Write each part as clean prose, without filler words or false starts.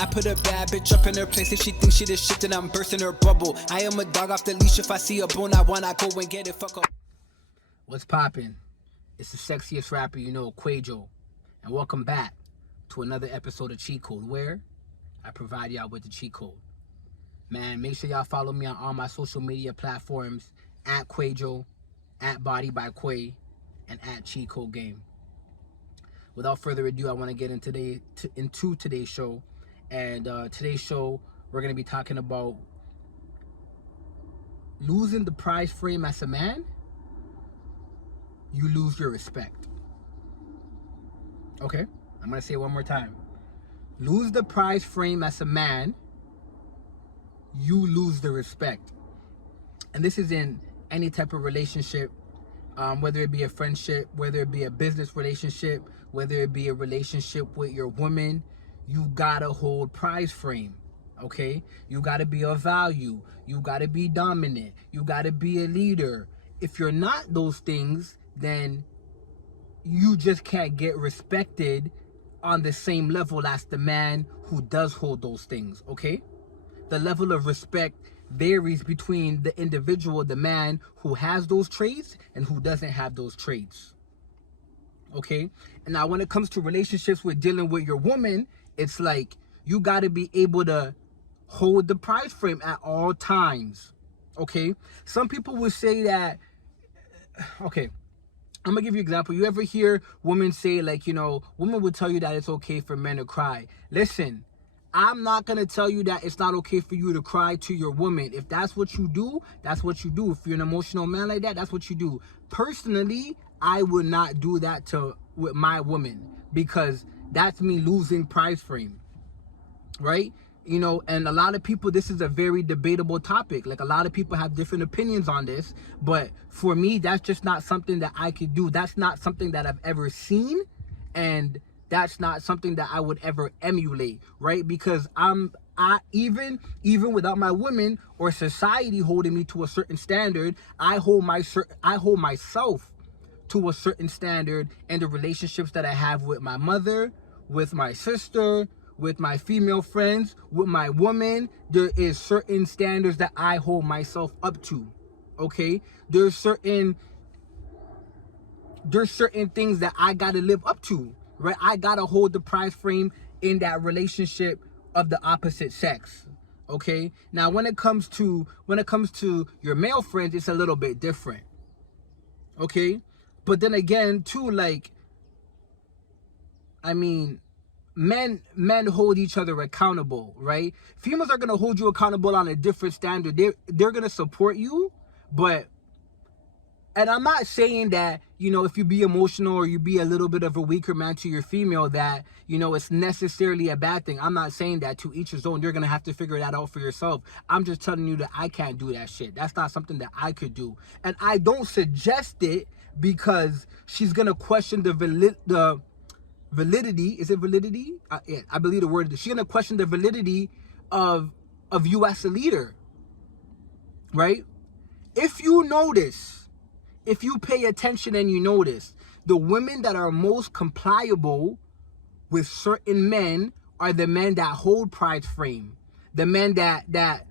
I put a bad bitch up in her place. If she thinks she the shit, then I'm bursting her bubble. I am a dog off the leash. If I see a bone I want, I go and get it. Fuck up. What's poppin'? It's the sexiest rapper you know, Kwaejo. And welcome back to another episode of Cheat Code, where I provide y'all with the cheat code. Man, make sure y'all follow me on all my social media platforms, at Kwaejo, at Body by Kway, and at Cheat Code Game. Without further ado, I want to get into today's show. And today's show, we're going to be talking about losing the prize frame as a man. You lose your respect. Okay, I'm going to say it one more time. Lose the prize frame as a man, you lose the respect. And this is in any type of relationship, whether it be a friendship, whether it be a business relationship, whether it be a relationship with your woman. You gotta hold prize frame, okay? You gotta be of value. You gotta be dominant. You gotta be a leader. If you're not those things, then you just can't get respected on the same level as the man who does hold those things, okay? The level of respect varies between the individual, the man who has those traits and who doesn't have those traits, okay? And now when it comes to relationships with dealing with your woman, it's like you got to be able to hold the prize frame at all times, okay? Some people will say that, okay, I'm gonna give you an example. You ever hear women say, like, you know, women will tell you that it's okay for men to cry. Listen, I'm not gonna tell you that it's not okay for you to cry to your woman. If that's what you do, that's what you do. If you're an emotional man like that, that's what you do. Personally, I would not do that with my woman, because that's me losing prize frame, right? You know, and a lot of people, this is a very debatable topic. Like, a lot of people have different opinions on this, but for me, that's just not something that I could do. That's not something that I've ever seen, and that's not something that I would ever emulate, right? Because even without my women or society holding me to a certain standard, I hold myself to a certain standard in the relationships that I have with my mother, with my sister, with my female friends, with my woman. There is certain standards that I hold myself up to, okay? There's certain things that I gotta live up to, right? I gotta hold the prize frame in that relationship of the opposite sex, okay? Now, when it comes to your male friends, it's a little bit different, okay? But then again, too, like, I mean, men hold each other accountable, right? Females are gonna hold you accountable on a different standard. They're gonna support you, and I'm not saying that, you know, if you be emotional or you be a little bit of a weaker man to your female, that, you know, it's necessarily a bad thing. I'm not saying that. To each his own. You're gonna have to figure that out for yourself. I'm just telling you that I can't do that shit. That's not something that I could do, and I don't suggest it, because she's gonna question the validity. Is it validity? Yeah, I believe the word. She's gonna question the validity of you as a leader, right? If you notice, if you pay attention and you notice, the women that are most compliable with certain men are the men that hold prize frame, the men that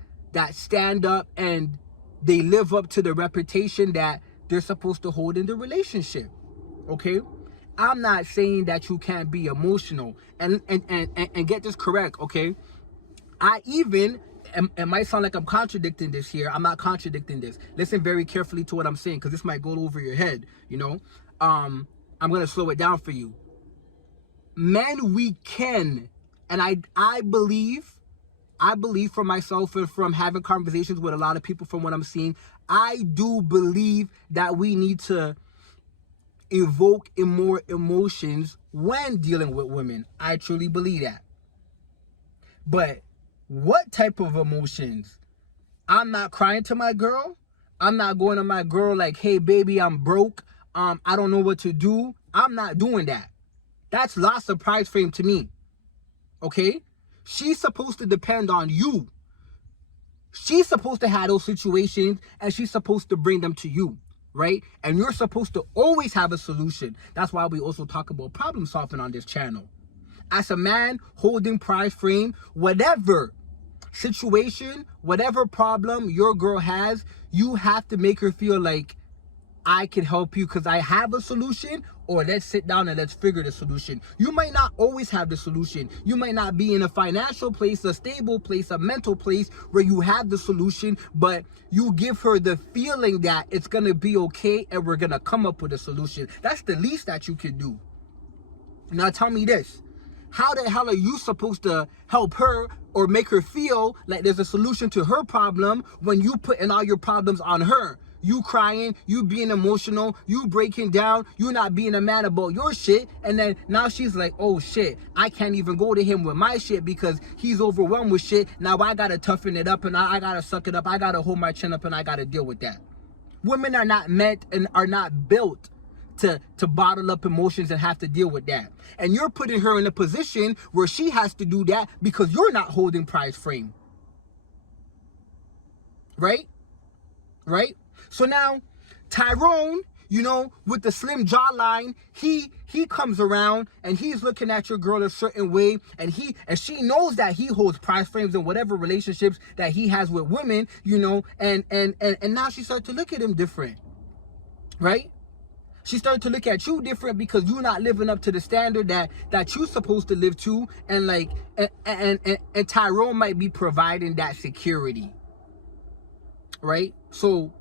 stand up and they live up to the reputation that they're supposed to hold in the relationship, okay? I'm not saying that you can't be emotional, and get this correct, okay? It might sound like I'm contradicting this here. I'm not contradicting this. Listen very carefully to what I'm saying, because this might go over your head, you know? I'm gonna slow it down for you. Men, we can, and I believe for myself, and from having conversations with a lot of people, from what I'm seeing, I do believe that we need to evoke more emotions when dealing with women. I truly believe that. But what type of emotions? I'm not crying to my girl. I'm not going to my girl like, hey baby, I'm broke. I don't know what to do. I'm not doing that. That's loss of prize frame to me. Okay? She's supposed to depend on you. She's supposed to have those situations, and she's supposed to bring them to you, right? And you're supposed to always have a solution. That's why we also talk about problem solving on this channel. As a man holding prize frame, whatever situation, whatever problem your girl has, you have to make her feel like, I can help you because I have a solution, or let's sit down and let's figure the solution. You might not always have the solution. You might not be in a financial place, a stable place, a mental place where you have the solution, but you give her the feeling that it's going to be okay and we're going to come up with a solution. That's the least that you can do. Now tell me this. How the hell are you supposed to help her or make her feel like there's a solution to her problem when you putting all your problems on her? You crying, you being emotional, you breaking down, you not being a man about your shit, and then now she's like, oh shit, I can't even go to him with my shit because he's overwhelmed with shit. Now I gotta toughen it up and I gotta suck it up, I gotta hold my chin up and I gotta deal with that. Women are not meant and are not built to bottle up emotions and have to deal with that. And you're putting her in a position where she has to do that because you're not holding prize frame. Right? Right? So now, Tyrone, you know, with the slim jawline, he comes around and he's looking at your girl a certain way, and she knows that he holds prize frames in whatever relationships that he has with women, you know, and now she starts to look at him different, right? She started to look at you different because you're not living up to the standard that you're supposed to live to, and like and Tyrone might be providing that security, right? So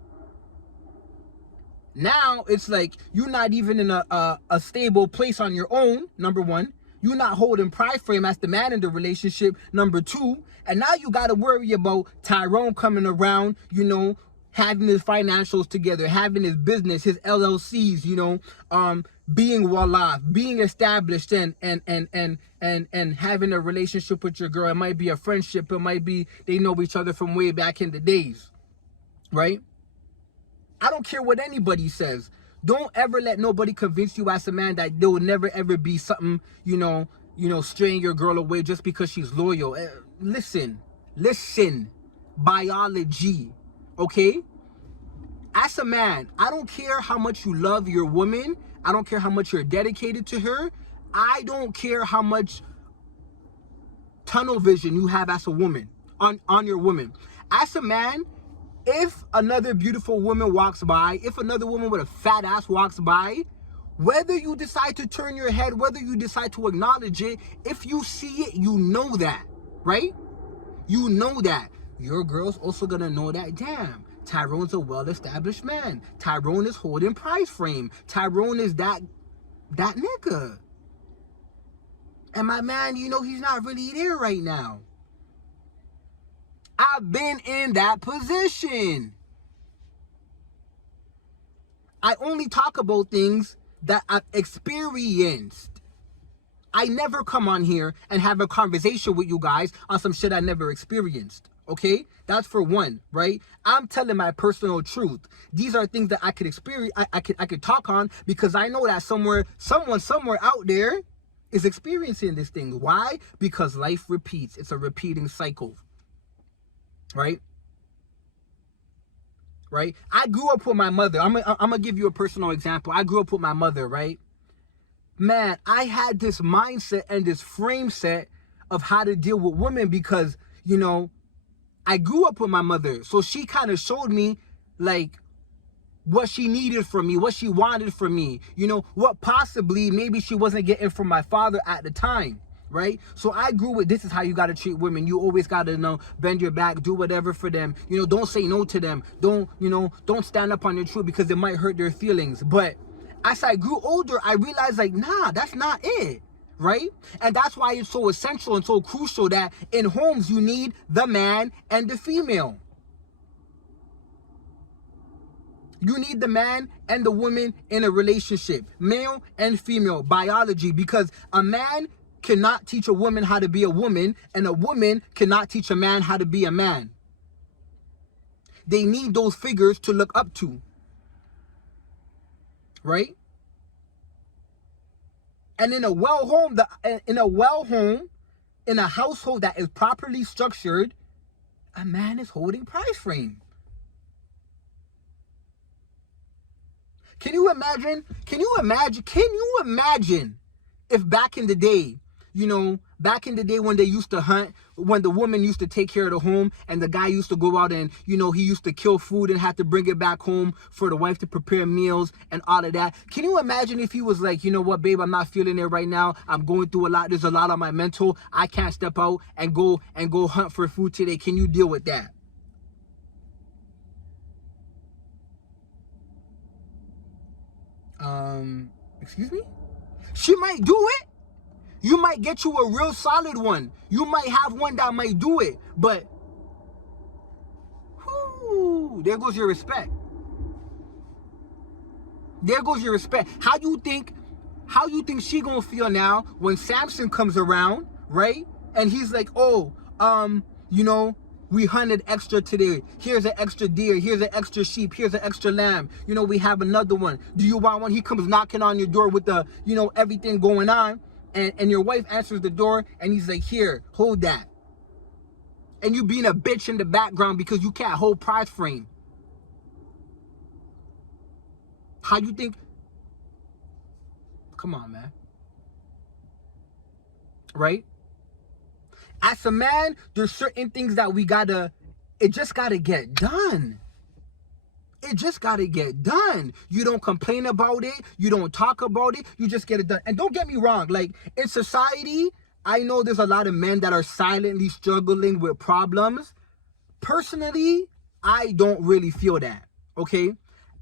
now it's like you're not even in a stable place on your own, number one. You're not holding prize frame as the man in the relationship, number two. And now you got to worry about Tyrone coming around, you know, having his financials together, having his business, his LLCs, you know, being well off, being established, and having a relationship with your girl. It might be a friendship. It might be they know each other from way back in the days, right? I don't care what anybody says. Don't ever let nobody convince you as a man that there will never ever be something, you know, straying your girl away just because she's loyal. Listen, biology, okay? As a man, I don't care how much you love your woman. I don't care how much you're dedicated to her. I don't care how much tunnel vision you have as a woman, on your woman. As a man, if another beautiful woman walks by, if another woman with a fat ass walks by, whether you decide to turn your head, whether you decide to acknowledge it, if you see it, you know that, right? You know that. Your girl's also gonna know that, damn, Tyrone's a well-established man. Tyrone is holding prize frame. Tyrone is that nigga. And my man, you know, he's not really there right now. I've been in that position. I only talk about things that I've experienced. I never come on here and have a conversation with you guys on some shit I never experienced. Okay? That's for one, right? I'm telling my personal truth. These are things that I could experience, I could talk on, because I know that someone somewhere out there is experiencing this thing. Why? Because life repeats. It's a repeating cycle. Right? Right? I grew up with my mother. I'm gonna give you a personal example. I grew up with my mother, right? Man, I had this mindset and this frame set of how to deal with women because, you know, I grew up with my mother. So she kind of showed me, like, what she needed from me, what she wanted from me, you know, what possibly maybe she wasn't getting from my father at the time. Right? So I grew with, this is how you got to treat women. You always got to, you know, bend your back, do whatever for them. You know, don't say no to them. Don't stand up on your truth because it might hurt their feelings. But as I grew older, I realized, like, nah, that's not it. Right? And that's why it's so essential and so crucial that in homes you need the man and the female. You need the man and the woman in a relationship, male and female, biology, because a man cannot teach a woman how to be a woman, and a woman cannot teach a man how to be a man. They need those figures to look up to. Right? And in a in a household that is properly structured, a man is holding prize frame. Can you imagine if back in the day you know, back in the day when they used to hunt, when the woman used to take care of the home and the guy used to go out and, you know, he used to kill food and had to bring it back home for the wife to prepare meals and all of that. Can you imagine if he was like, you know what, babe, I'm not feeling it right now. I'm going through a lot. There's a lot on my mental. I can't step out and go hunt for food today. Can you deal with that? Excuse me? She might do it. You might get you a real solid one. You might have one that might do it. But, whoo, there goes your respect. There goes your respect. How you think she gonna feel now when Samson comes around, right? And he's like, oh, you know, we hunted extra today. Here's an extra deer. Here's an extra sheep. Here's an extra lamb. You know, we have another one. Do you want one? He comes knocking on your door with the, you know, everything going on. And your wife answers the door and he's like, here, hold that. And you being a bitch in the background because you can't hold prize frame. How you think? Come on, man. Right? As a man, there's certain things that it just gotta get done. It just gotta get done. You don't complain about it. You don't talk about it. You just get it done. And don't get me wrong, like in society, I know there's a lot of men that are silently struggling with problems. Personally, I don't really feel that, okay?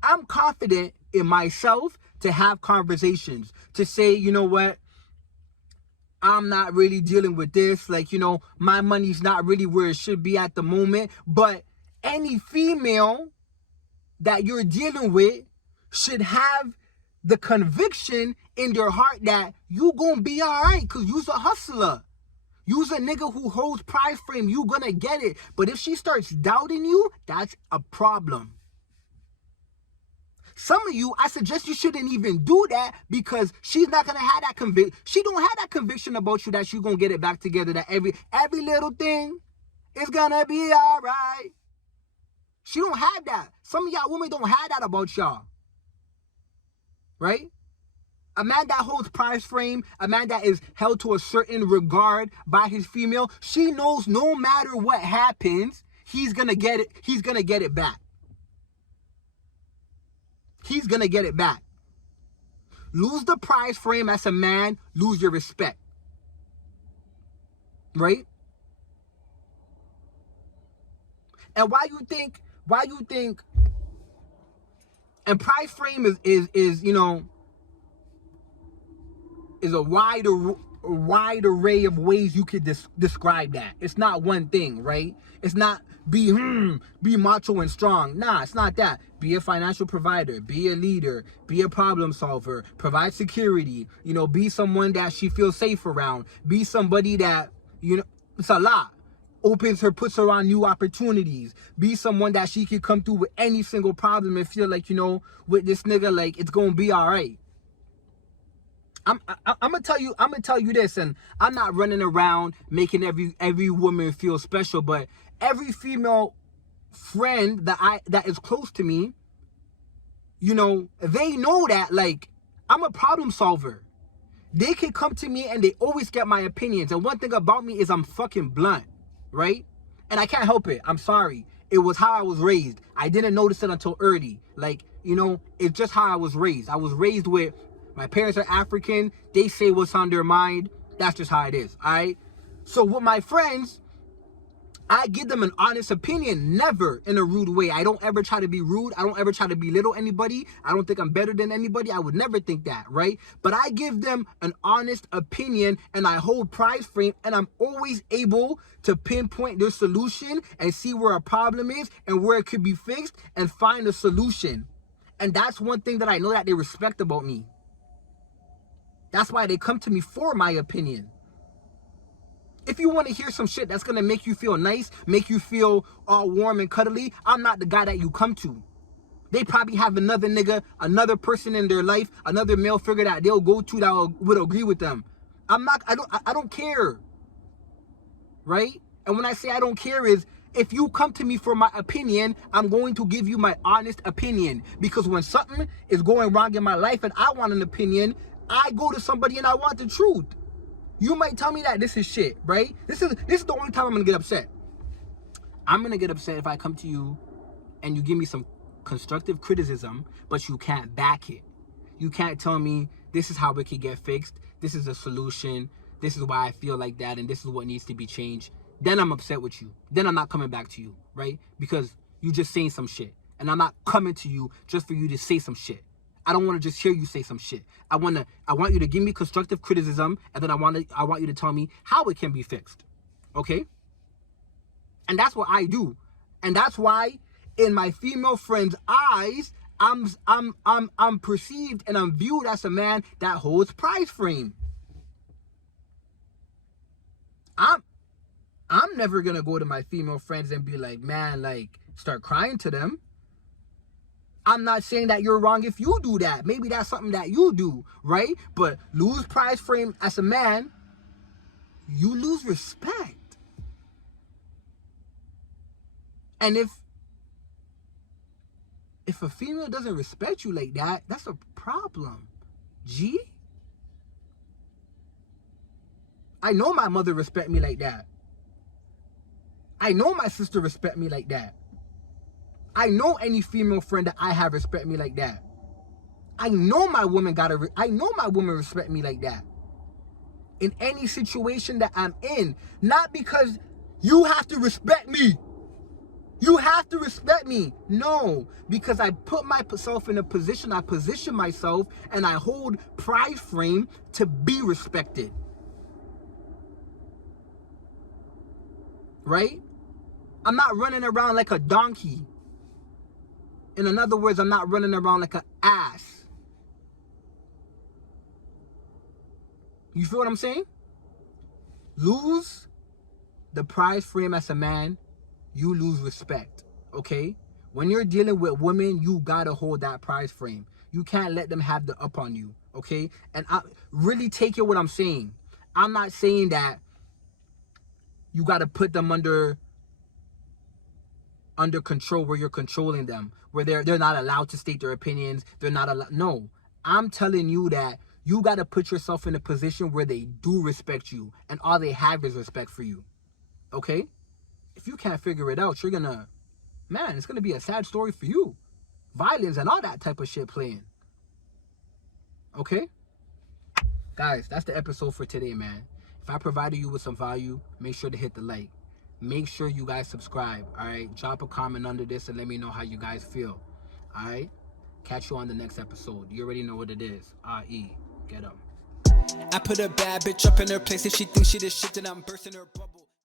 I'm confident in myself to have conversations, to say, you know what, I'm not really dealing with this. Like, you know, my money's not really where it should be at the moment. But any female that you're dealing with should have the conviction in their heart that you gonna be all right because you's a hustler. You's a nigga who holds price frame. You gonna get it. But if she starts doubting you, that's a problem. Some of you, I suggest you shouldn't even do that because she's not gonna have that conviction. She don't have that conviction about you that she's gonna get it back together. That every little thing is gonna be all right. She don't have that. Some of y'all women don't have that about y'all. Right? A man that holds price frame, a man that is held to a certain regard by his female, she knows no matter what happens, he's gonna get it. He's gonna get it back. He's gonna get it back. Lose the prize frame as a man, lose your respect. Right? And why you think, and prize frame is you know, is a wide array of ways you could describe that. It's not one thing, right? It's not be macho and strong. Nah, it's not that. Be a financial provider, be a leader, be a problem solver, provide security, you know, be someone that she feels safe around, be somebody that, you know, it's a lot. Puts her on new opportunities. Be someone that she can come through with any single problem and feel like, you know, with this nigga, like it's gonna be all right. I'm gonna tell you this, and I'm not running around making every woman feel special, but every female friend that is close to me, you know, they know that like I'm a problem solver. They can come to me and they always get my opinions. And one thing about me is I'm fucking blunt, right? And I can't help it. I'm sorry. It was how I was raised. I didn't notice it until early. Like, you know, it's just how I was raised. I was raised with, my parents are African. They say what's on their mind. That's just how it is, all right? So with my friends, I give them an honest opinion, never in a rude way. I don't ever try to be rude. I don't ever try to belittle anybody. I don't think I'm better than anybody. I would never think that, right? But I give them an honest opinion and I hold prize frame, and I'm always able to pinpoint their solution and see where a problem is and where it could be fixed and find a solution. And that's one thing that I know that they respect about me. That's why they come to me for my opinion. If you want to hear some shit that's going to make you feel nice, make you feel all warm and cuddly, I'm not the guy that you come to. They probably have another nigga, another person in their life, another male figure that they'll go to that would agree with them. I don't care. Right? And when I say I don't care is, if you come to me for my opinion, I'm going to give you my honest opinion. Because when something is going wrong in my life and I want an opinion, I go to somebody and I want the truth. You might tell me that this is shit, right? This is the only time I'm gonna get upset. I'm gonna get upset if I come to you and you give me some constructive criticism, but you can't back it. You can't tell me this is how it can get fixed. This is a solution. This is why I feel like that, and this is what needs to be changed. Then I'm upset with you. Then I'm not coming back to you, right? Because you just saying some shit, and I'm not coming to you just for you to say some shit. I don't want to just hear you say some shit. I want you to give me constructive criticism, and then I want you to tell me how it can be fixed. Okay? And that's what I do. And that's why in my female friends' eyes, I'm perceived and I'm viewed as a man that holds prize frame. I'm never gonna go to my female friends and be like, man, like, start crying to them. I'm not saying that you're wrong if you do that. Maybe that's something that you do, right? But lose prize frame as a man, you lose respect. And if a female doesn't respect you like that, that's a problem. G? I know my mother respect me like that. I know my sister respect me like that. I know any female friend that I have respect me like that. I know my woman respect me like that. In any situation that I'm in, not because you have to respect me. You have to respect me. No, because I put myself in a position, I position myself, and I hold prize frame to be respected. Right? I'm not running around like a donkey. In other words, I'm not running around like an ass. You feel what I'm saying? Lose the prize frame as a man, you lose respect, okay? When you're dealing with women, you gotta hold that prize frame. You can't let them have the up on you, okay? And I really take it what I'm saying. I'm not saying that you gotta put them under control where you're controlling them, where they're not allowed to state their opinions. They're not allowed. No, I'm telling you that you got to put yourself in a position where they do respect you and all they have is respect for you. Okay? If you can't figure it out, it's gonna be a sad story for you. Violence and all that type of shit playing. Okay? Guys, that's the episode for today, man. If I provided you with some value, make sure to hit the like. Make sure you guys subscribe, all right? Drop a comment under this and let me know how you guys feel, all right? Catch you on the next episode. You already know what it is. Get up. I put a bad bitch up in her place. If she thinks she the shit, then I'm bursting her bubble.